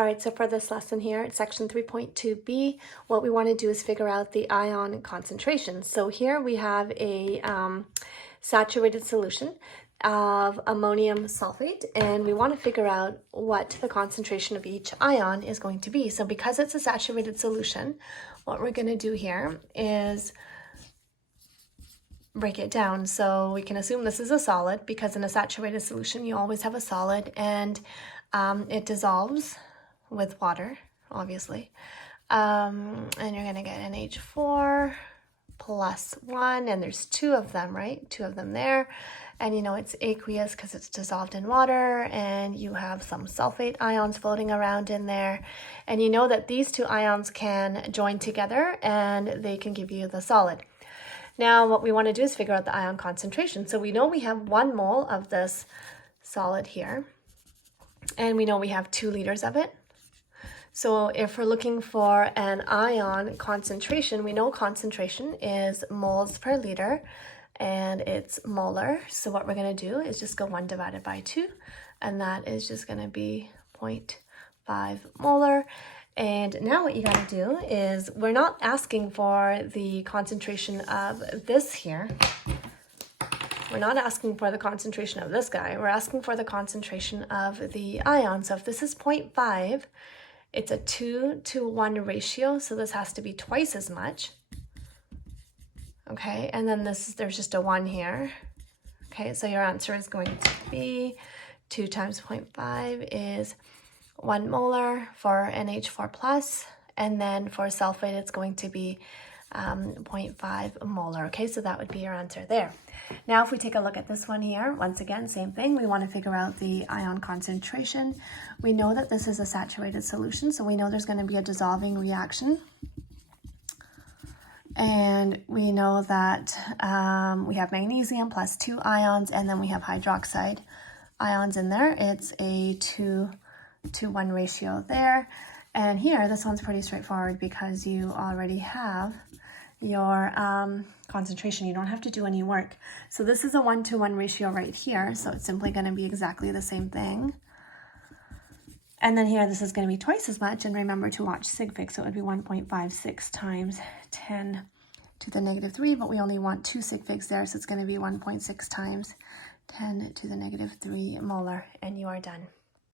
All right, so for this lesson here, section 3.2b, what we want to do is figure out the ion concentration. So here we have a saturated solution of ammonium sulfate, and we want to figure out what the concentration of each ion is going to be. So because it's a saturated solution, what we're going to do here is break it down. So we can assume this is a solid, because in a saturated solution you always have a solid, and it dissolves with water, obviously. And you're going to get an H4 plus 1, and there's 2 of them, right? 2 of them there. And you know it's aqueous because it's dissolved in water, and you have some sulfate ions floating around in there. And you know that these 2 ions can join together and they can give you the solid. Now what we want to do is figure out the ion concentration. So we know we have 1 mole of this solid here, and we know we have 2 liters of it. So if we're looking for an ion concentration, we know concentration is moles per liter, and it's molar. So what we're going to do is just go 1 divided by 2, and that is just going to be 0.5 molar. And now what you got to do is, we're not asking for the concentration of this here. We're not asking for the concentration of this guy. We're asking for the concentration of the ion. So if this is 0.5, it's a 2-to-1 ratio, so this has to be twice as much. Okay, and then there's just a 1 here. Okay, so your answer is going to be 2 times 0.5 is 1 molar for NH4 plus, and then for sulfate it's going to be 0.5 molar. Okay, so that would be your answer there. Now if we take a look at this one here, once again, same thing. We want to figure out the ion concentration. We know that this is a saturated solution, so we know there's going to be a dissolving reaction. And we know that we have magnesium plus 2 ions, and then we have hydroxide ions in there. It's a 2-to-1 ratio there. And here, this one's pretty straightforward because you already have your concentration. You don't have to do any work. So this is a 1-to-1 ratio right here, so it's simply going to be exactly the same thing. And then here, this is going to be twice as much, and remember to watch sig fig, so it would be 1.56 times 10 to the negative 3, but we only want 2 sig figs there, so it's going to be 1.6 times 10 to the negative 3 molar, and you are done.